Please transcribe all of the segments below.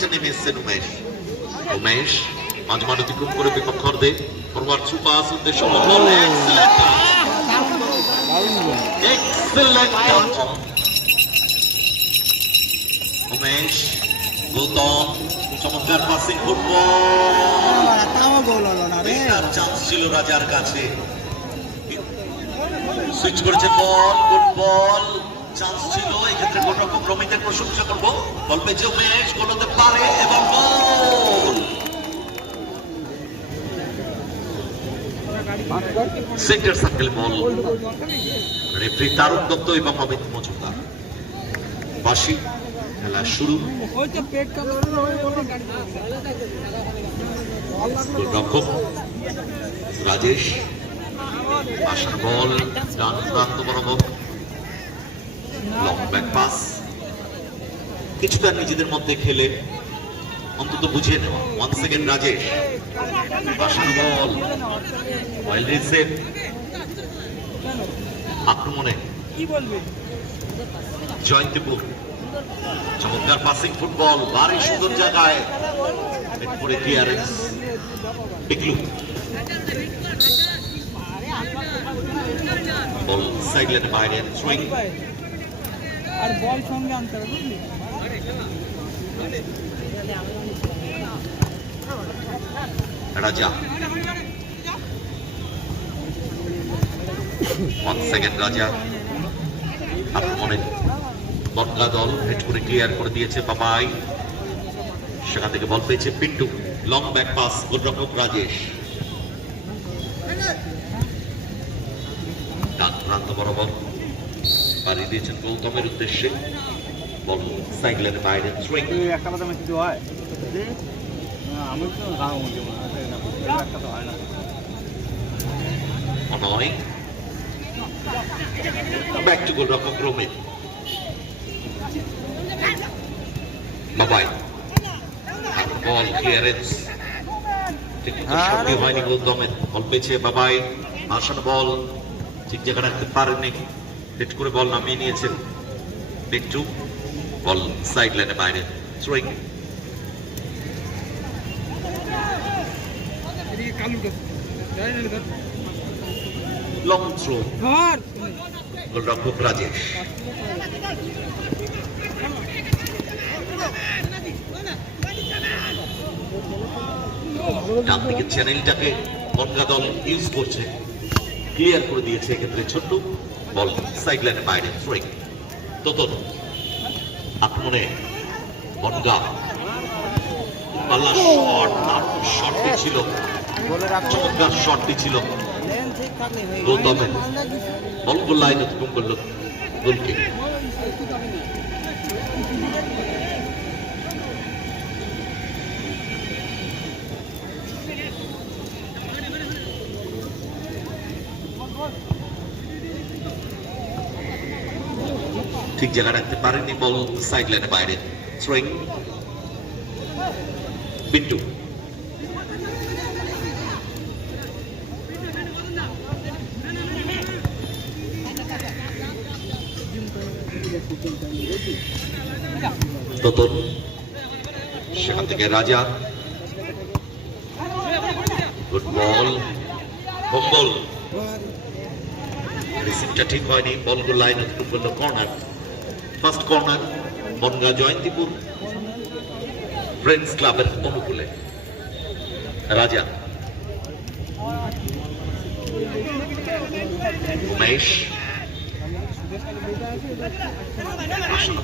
অনেকটা নেমে এসছেন উমেশ। উমেশ মাঝ মাঠ অতিক্রম করে বিপক্ষ অর্ধে ফরওয়ার্ড থ্রু পাস উদ্দেশ্য বল এক্সেলেন্ট টাচ উমেশ গৌতম চমৎকার পাসিং ফুটবল চান্স ছিল রাজার কাছে সুইচ করেছেন বল গুড বল চান্স ছিল এক্ষেত্রে গোলরক্ষক রমিতের প্রশংসা করব বল পেয়েছে উমেশ গোল হতে পারে এবং গোল সেন্টার সার্কেল বল রেফারি তারুণ দত্ত এবং অমিত মজুমদার বাসি খেলা শুরু গোলরক্ষক রাজেশ আসার বল ডান প্রান্ত বরাবর লং ব্যাক পাস কিছুটা নিজেদের মধ্যে খেলে অন্তত বুঝিয়ে নেওয়া ওয়ান সেকেন্ড রাজেশ আসার বল ওয়াইল্ড রিসেভ আক্রমণে জয়ন্তপুর চমৎকার পাসিং ফুটবল ভারী সুন্দর জায়গায় এরপরে ক্লিয়ারেন্স পিকলু বল সাইডলাইনে বাইরে সুইং আর বল সঙ্গে আনতে হবে বুঝলি রাজা ওয়ান সেকেন্ড রাজা আক্রমণে বনগা দল হেড করে ক্লিয়ার করে দিয়েছে বাবাই সেখান থেকে বল পেয়েছে পিন্টু লং ব্যাক পাস গোলরক্ষক রাজেশ ডান প্রান্ত বরাবর বাড়ি দিয়েছেন গৌতমের উদ্দেশ্যে বল সাইডলাইনের বাইরে সুইং একটা কথা মেসেজ হয় আমি তো গাও একটা তো হয় না অনয় ব্যাক টু গোলরক্ষক রমিত বাবাই বল ক্লিয়ারেন্স ঠিক সঙ্গে হয়নি গৌতমের বল পেয়েছে বাবাই আসান বল ঠিক জায়গা রাখতে পারেননি হিট করে বল নামিয়ে নিয়েছেন পিন্টু বল সাইড লাইনে বাইরে থ্রোয়িং লং থ্রো গোলরক্ষক রাজেশ ডান দিকের চ্যানেলটাকে বনগা দল ইউজ করছে ক্লিয়ার করে দিয়েছে এক্ষেত্রে ছোট্ট বল সাইড লাইনের বাইরে থ্রোয়িং তোতন আক্রমণে বনগা পাল্লা শট দারুণ শটটি ছিল চমৎকার শটটি ছিল গৌতমের বল গোল লাইন অতিক্রম করল গোলকে ঠিক জায়গা রাখতে পারেনি বল সাইড লাইনে বাইরে থ্রোয়িং পিন্টু তোতন সেখান থেকে রাজা গুড বল হোম বল রিসিভটা ঠিক হয়নি বলগুলো লাইন অতিক্রম করলো corner first corner Bangaon Jayantipur friends ক্লাবের অনুকূলে রাজা উমেশ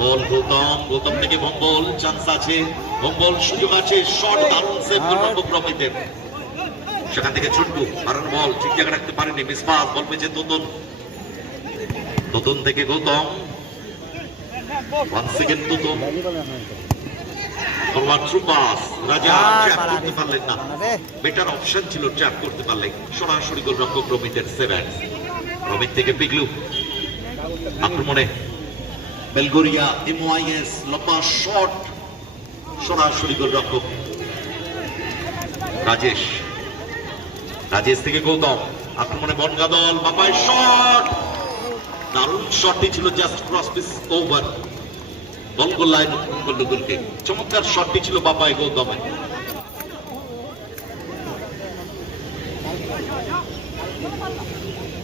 বল গৌতম থেকে ভম্বল চান্স আছে ভম্বল সুযোগ আছে শট দারুণ সেভ গোলরক্ষক রমিতের সেখান থেকে ছোট্টু কারণ বল ঠিক জায়গা রাখতে পারেনি মিস পাস বল পেয়েছে তোতন থেকে Gautam one second Totan forward through pass রাজা ট্র্যাপ করতে পারলেন না বেটার অপশন ছিল ট্র্যাপ করতে পারলে সরাসরি গোলরক্ষক রমিতের সেভেন রমিত থেকে পিগলু আক্রমণে বেলগোরিয়া এমওআইএস লম্বা শট সরাসরি গোলরক্ষক রাজেশ থেকে গৌতম আক্রমণে বনগা দল বাবাই শট দারুণ শটটি ছিল জাস্ট ক্রস পিস ওভার বল গোল লাইন অতিক্রম করলো গোলকে। চমৎকার শটটি ছিল বাপাই গৌতমের।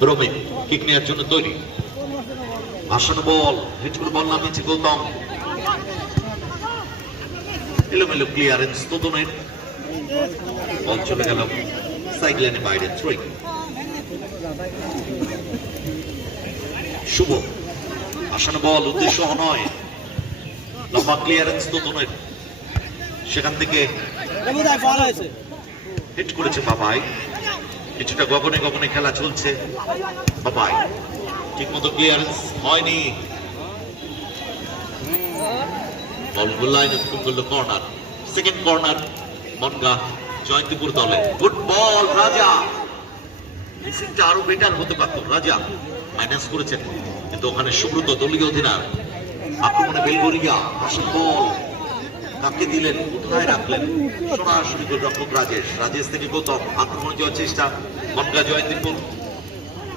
রোমিন কিক নেওয়ার জন্য তৈরি, ভাসানো বল, হিট করে বল নামিয়েছে গৌতম। এলোমেলো ক্লিয়ারেন্স তোতনের, বল চলে গেল সাইড লাইনে বাইরে, থ্রোয়িং। শুভ ভাসানো বল, উদ্দেশ্য নয়, লম্বা ক্লিয়ারেন্স তোতনের, সেখান থেকে হিট করেছে বাবাই। কিছুটা গগনে গগনে খেলা চলছে, বাবাই ঠিক মতো ক্লিয়ারেন্স হয়নি, বল গোল লাইন অতিক্রম করলো, corner, second corner Bongaon Jayantipur দলে। গুড বল রাজা, রিসিভটা আরো বেটার হতে পারত, রাজা মাইনাস করেছেন, কিন্তু ওখানে সুব্রত দলীয় অধিনায়ক। আক্রমণে বেলগরিয়া, আসল বল কাকে দিলেন, কোথায় রাখলেন, সরাসরি গোলরক্ষক রাজেশ, রাজেশ থেকে গৌতম, আক্রমণ যাওয়ার চেষ্টা, Bongaon Jayantipur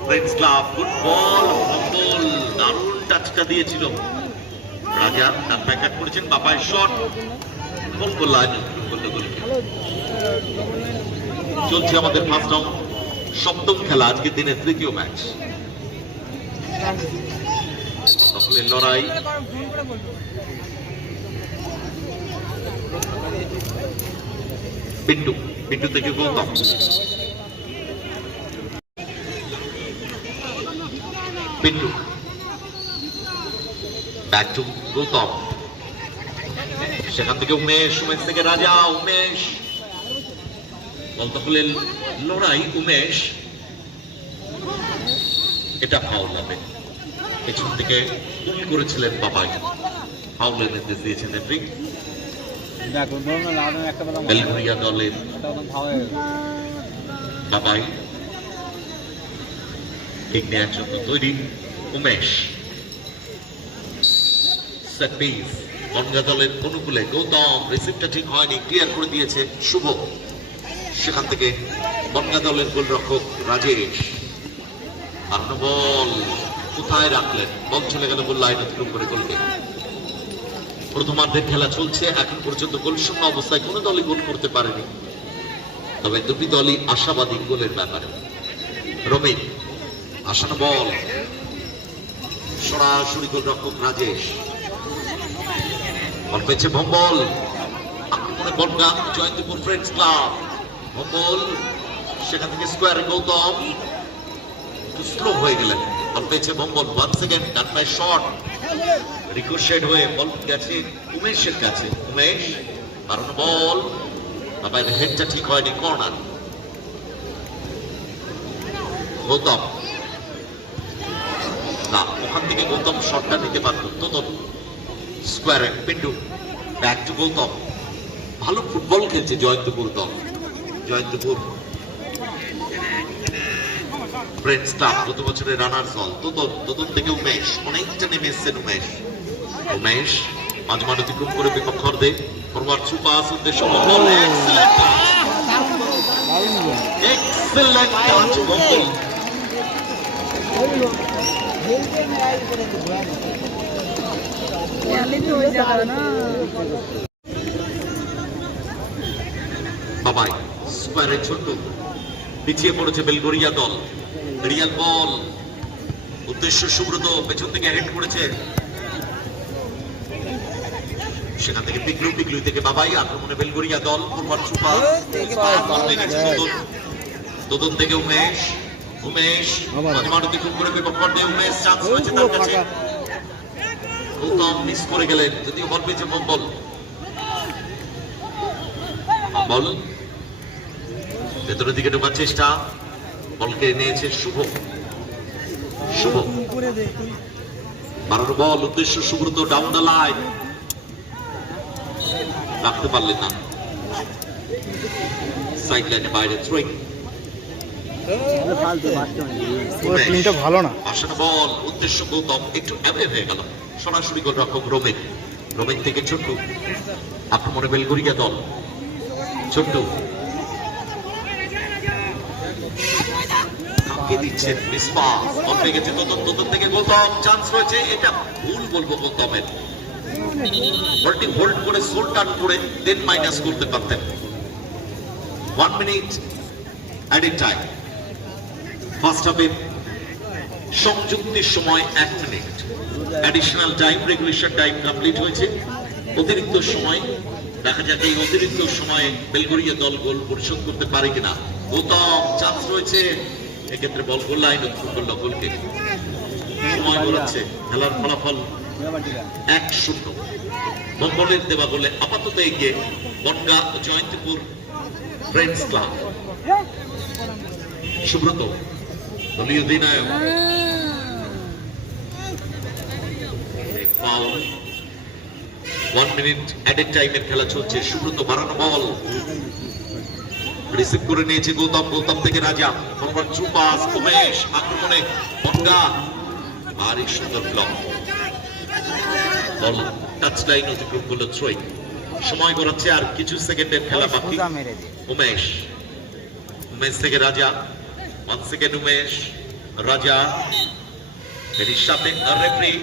friends club. Good ball, ball দারুণ টাচটা দিয়েছিল রাজা, তার ব্যাকআপ করেছেন, বাপায় শট, বল গোল লাইন অতিক্রম করলো গোলকে। চলছে আমাদের ফার্স্ট রাউন্ড, সপ্তম খেলা, আজকের দিনের তৃতীয় ম্যাচ। দখলের লড়াই, পিন্টু, পিন্টু থেকে গৌতম, পিন্টু ব্যাক টু গৌতম, সেখান থেকে উমেশ, উমেশ থেকে রাজা, উমেশ বল দখলের লড়াই, উমেশ, এটা ফাউল হবে, পেছন থেকে পুল করেছিলেন বাবাই, ফাউলের নির্দেশ দিয়েছেন রেফারি। বেলঘরিয়া দলের বাবাই কিক নেওয়ার জন্য তৈরি, উমেশ, সেট পিস বনগাঁ দলের অনুকূলে, গৌতম, রিসিভটা ঠিক হয়নি, ক্লিয়ার করে দিয়েছে শুভ, সেখান থেকে বনগাঁ দলের গোলরক্ষক রাজেশ, আর বল কোথায় রাখলেন, বল চলে গেল গোল লাইন অতিক্রম করে গোলকে। প্রথমার্ধের খেলা চলছে, এখন পর্যন্ত গোল শূন্য অবস্থায় কোনো দলই গোল করতে পারেনি, তবে দুটি দলই আশাবাদী গোলের ব্যাপারে। রমিন আসানো বল, সরাসরি গোলরক্ষক রাজেশ, বল পেয়েছে ভম্বল, আক্রমণে বনগাঁ জয়ন্তীপুর ফ্রেন্ডস ক্লাব, ভম্বল, সেখান থেকে স্কোয়ারে গৌতম, একটু স্লো হয়ে গেলেন, বল পেয়েছে ভম্বল, 1 সেকেন্ড, ডান পায়ে শট, রিকোশেট হয়ে বল গেছে উমেশের কাছে, উমেশ বাড়ানো বল, বাবার হেডটা ঠিক হয়নি, কর্নার, গৌতম, না ওখান থেকে গৌতম শটটা নিতে পারত, তোতন, স্কোয়ারে পিন্টু, ব্যাক টু গৌতম, ভালো ফুটবল খেলছে জয়ন্তপুর দল, জয়ন্তপুর ফ্রেন্ডস ক্লাব গত বছরের রানার্স দল, তোতন, তোতন থেকে উমেশ, অনেকটা নেমে এসছেন উমেশ, উমেশ মাঝমাঠ অতিক্রম করে বিপক্ষ অর্ধে, ফরওয়ার্ড থ্রু পাস, উদ্দেশ্য বল, এক্সেলেন্ট টাচ, বল বাবাই, স্কোয়ারে ছোট্ট, পিছিয়ে পড়েছে বেলগরিয়া দল, রিয়াল বল, উদ্দেশ্য সুব্রত, পেছন থেকে হেড করেছে, সেখান থেকে পিকলু, পিকলু থেকে বাবাই, আক্রমণে বেলগরিয়া দল, ফরওয়ার্ড থ্রু পাস, তোতন থেকে উমেশ, উমেশ মাঝমাঠ অতিক্রম করে বিপক্ষ অর্ধে, উমেশ চান্স রয়েছে তার কাছে, গৌতম মিস করে গেলেন, যদিও বল পেয়েছে ভম্বল, বল ভেতরের দিকে ঢোকার চেষ্টা, বলকে নিয়েছে শুভ, শুভ বাড়ানো বল, উদ্দেশ্য সুব্রত, ডাউন দ্য লাইন, রাখতে পারলেন না, সাইড লাইনে বাইরে, থ্রোয়িং, ভালো না, আসানো বল, উদ্দেশ্য গৌতম, একটু অ্যাওয়ে হয়ে গেল, সরাসরি গোলরক্ষক রোমিন, রোমিন থেকে ছোট্টু, আক্রমণে বেলগরিয়া দল, ছোট্টু কাকে দিচ্ছেন, মিসপাস, বল পেয়ে গেছে তোতন, তোতন থেকে গৌতম, চান্স রয়েছে, এটা ভুল বলবো গৌতমের, বলটি হোল্ড করে সোল টার্ন করে দেন মাইনাস করতে পারতেন। 1 মিনিট অ্যাডেড টাইম। ফার্স্ট হাফে সংযুক্তির সময় 1 minute, additional time, regulation time complete হয়েছে। অতিরিক্ত সময় দেখা যাক এই অতিরিক্ত সময়ে বেলগোরিয়া দল গোল পরিশোধ করতে পারে কিনা। গৌতম চান্স রয়েছে, এক্ষেত্রে বল গোল লাইন অতিক্রম করল গোলকে। সময় গড়াচ্ছে, খেলার ফলাফল 1-0। মঙ্গলের দেওয়া গোলে আপাতত এগিয়ে বনগা ও জয়ন্তপুর ফ্রেন্ডস ক্লাব। সুব্রত দলীয় অধিনায়ক, ফাউল। 1 মিনিট অ্যাডেড টাইমের খেলা চলছে। সুব্রত বাড়ানো বল রিসিভ করে নিয়েছে গৌতম, গৌতম থেকে রাজা, ফরওয়ার্ড থ্রু পাস, উমেশ আক্রমণে বনগা, আর এই সুন্দর ব্লক। বল টাচ লাইন অতিক্রম করলো থ্রোয়িং। সময় গড়াচ্ছে, আর কিছু সেকেন্ডের খেলা বাকি। উমেশ, উমেশ থেকে রাজা, 1 সেকেন্ড উমেশ, রাজা, এর সাথে রেফারি।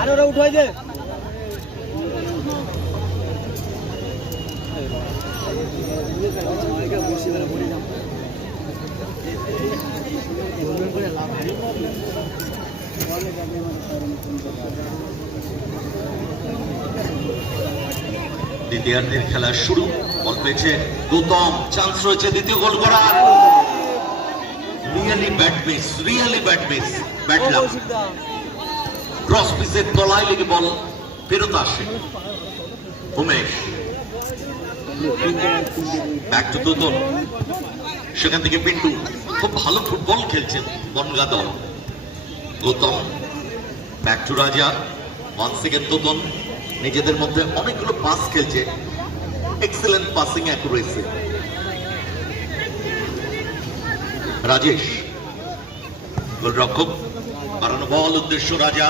আরে উঠাই দে। দ্বিতীয়ার্ধের খেলা শুরু। বল পেয়েছে গৌতম, চান্স রয়েছে দ্বিতীয় গোল করার। Really bad miss, really bad miss, bad luck. Cross পিসের তলায় লেগে বল ফেরত আসে। উমেশ ব্যাক টু তোতন, সেখান থেকে পিন্টু। খুব ভালো ফুটবল খেলছেন বনগা দল। গৌতম ব্যাক টু রাজা, 1 সেকেন্ড তোতন। নিজেদের মধ্যে অনেকগুলো পাস খেলছে, এক্সেলেন্ট পাসিং অ্যাকুরেসি। রাজেশ গোলরক্ষক, বাড়ানো বল, উদ্দেশ্য রাজা,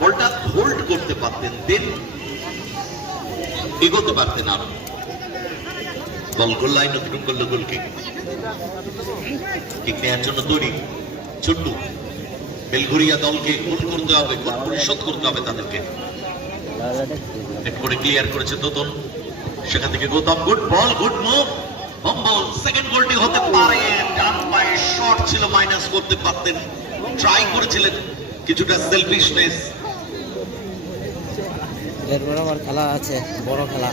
বলটা হোল্ড করতে পারতেন, দেন এগোতে পারতেন আরো। বল গোল লাইন অতিক্রম করলো, গোল কিক। কিক নেওয়ার জন্য তৈরি ছোট্টু। বেলঘরিয়া দলকে গোল করতে হবে, গোল পরিশোধ করতে হবে তাদেরকে। করে ক্লিয়ার করেছে তোতন, সেখান থেকে Gautam, good ball, good move. Bumble second গোলটি হতে পারে। ডান পায়ে শট ছিল, মাইনাস করতে পারতেন, ট্রাই করেছিলেন, কিছুটা সেলফিশনেস। এরপর আবার খেলা আছে, বড় খেলা।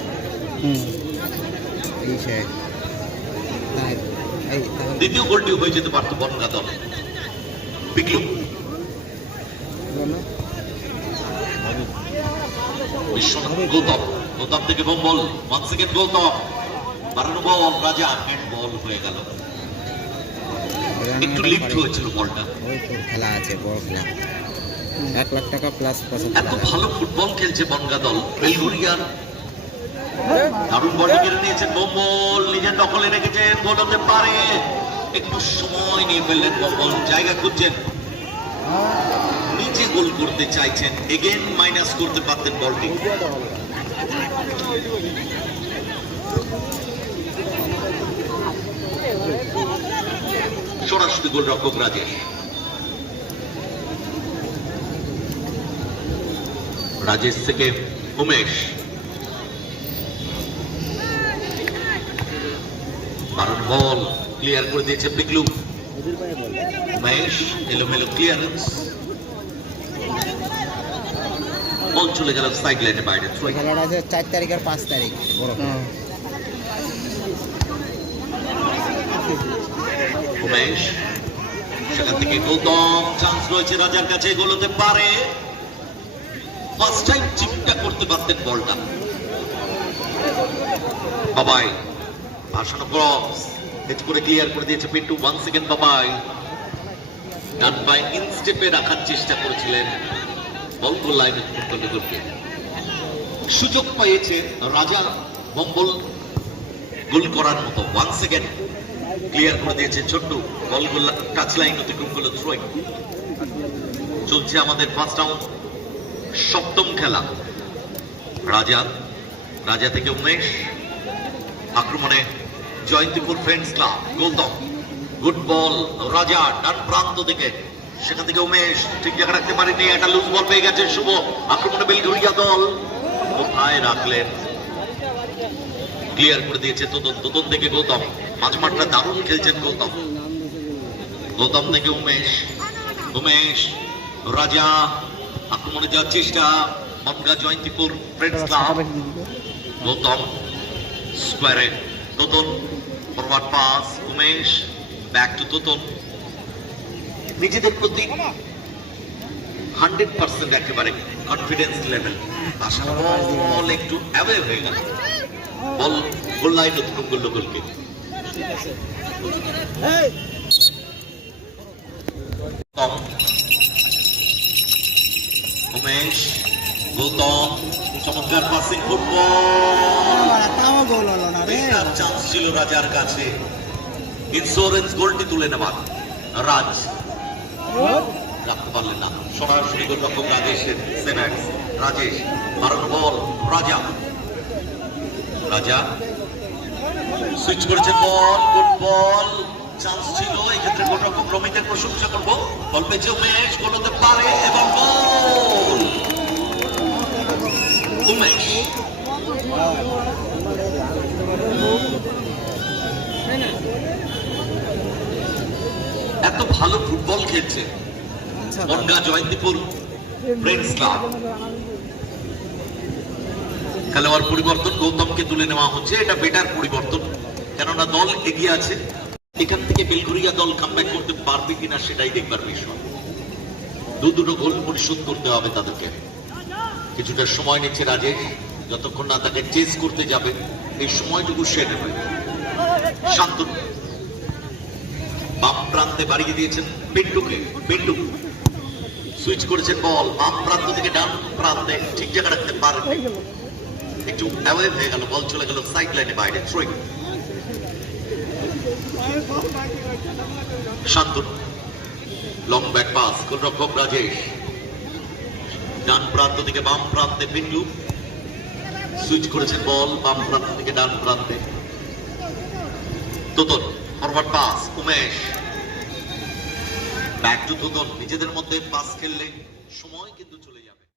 দ্বিতীয় গোলটি হয়ে যেতে পারতো বনগা দল। পিকলু বিশ্বনাথ, গৌতম, গৌতম থেকে বম্বল, 1 সেকেন্ড গৌতম, বাড়ানো বল, রাজা, হ্যান্ড বল হয়ে গেল। একটু লিফট হয়েছিল বলটা। খেলা আছে, বড় খেলা, 1 লাখ টাকা প্লাস। এত ভালো ফুটবল খেলছে বনগা দল। বেলঘরিয়ার দারুণ বল কেড়ে নিয়েছেন বম্বল, নিজের দখলে রেখেছেন, গোল হতে পারে। একটু সময় নিয়ে ফেললেন বম্বল, জায়গা খুঁজছেন, নিচে গোল করতে চাইছেন, এগেন মাইনাস করতে পারতেন বলটি। সরাসরি গোলরক্ষক রাজেশ। রাজেশ থেকে উমেশ, বাড়ানো বল ক্লিয়ার করে দিয়েছে পিকলু। উমেশ, এলোমেলো ক্লিয়ারেন্স, বল চলে গেল সাইড লাইনের বাইরে। খেলাটা আছে 4 তারিখ আর 5 তারিখ, বড় খেলা। উমেশ, সেখান থেকে গৌতম, চান্স রয়েছে রাজার কাছে, গোল হতে পারে। ফার্স্ট টাইম চিপটা করতে পারতেন বলটা। বাবাই, ভাসানো ক্রস, হেড করে ক্লিয়ার করে দিয়েছে পিন্টু। 1 সেকেন্ড বাবাই, ডান পায়ে ইন স্টেপে রাখার চেষ্টা করেছিলেন, বল গোল লাইনে করতে। সুযোগ পেয়েছে রাজা বম্বল গোল করার মতো। 1 সেকেন্ড ক্লিয়ার করে দিয়েছে ছোট্ট, বল গোল টাচ লাইন অতিক্রম করলো, থ্রোয়িং। চলছে আমাদের ফার্স্ট রাউন্ড, সপ্তম খেলা। রাজা, রাজা থেকে উমেশ, আক্রমণে Jayantipur friends club. Gautam, good ball, রাজা ডান প্রান্ত থেকে, সেখান থেকে উমেশ ঠিক জায়গা রাখতে পারেনি, একটা লুজ বল পেয়ে গেছে শুভ। আক্রমণে বেলঘরিয়া দল কোথায় রাখলেন, ক্লিয়ার করে দিয়েছে তোতন। তোতন থেকে গৌতম, মাঝমাঠটা দারুণ খেলছেন গৌতম। গৌতম থেকে উমেশ, উমেশ, রাজা, আক্রমণে যাওয়ার চেষ্টা, মনগা জয়ন্তীপুর ফ্রেন্ডস ক্লাব। গৌতম স্কোয়ারে, Totan forward pass, Umesh back to Totan. নিজেদের প্রতি 100% একেবারে কনফিডেন্স লেভেল। আশা বল একটু অ্যাওয়ে হয়ে গেল, বল গোল লাইন অতিক্রম করলো গোলকে। উমেশ, গৌতম, চমৎকার পাসিং, ফুটবল, চান্স ছিল রাজার কাছে, ইন্স্যুরেন্স গোলটি তুলে নেবার। রাজ রাখতে পারলেন না, সরাসরি গোলরক্ষক রাজেশের সেনাক্স। রাজেশ বাড়ানো বল, রাজা, রাজা সুইচ করেছে বল, গুড বল, চান্স ছিল এক্ষেত্রে গোলরক্ষক রমিতের প্রশংসা করবো। বল পেয়েছে উমেশ, গোল হতে পারে এবং গোল। উমেশ এত ভালো ফুটবল খেলছে মনগা জয়ন্তীপুর ফ্রেন্ডস ক্লাব। খেলোয়াড় পরিবর্তন, গৌতমকে তুলে নেওয়া হচ্ছে, এটা বেটার পরিবর্তন, কেননা দল এগিয়ে আছে। এখান থেকে বেলঘরিয়া দল কামব্যাক করতে পারবে কিনা সেটাই দেখবার বিষয়। দুটো গোল পরিশোধ করতে হবে তাদেরকে। কিছুটা সময় নিচ্ছে রাজেশ, যতক্ষণ না তাকে চেস করতে যাবে এই সময়টুকু সে নেবে। শান্তনু বাম প্রান্তে বাড়িয়ে দিয়েছেন পিন্টুকে, পিন্টু সুইচ করেছেন বল, বাম প্রান্ত থেকে ডান প্রান্তে ঠিক জায়গা রাখতে পারেন, একটু অ্যাওয়ে হয়ে গেল, বল চলে গেল সাইড লাইনে বাইরে। Throwing Shantanu, long back pass, গোলরক্ষক রাজেশ, ডান প্রান্ত থেকে বাম প্রান্তে পিন্টু সুইচ করেছেন বল, বাম প্রান্ত থেকে ডান প্রান্তে Totan, forward pass, Umesh back to Totan. নিজেদের মধ্যে পাস খেললে সময় কিন্তু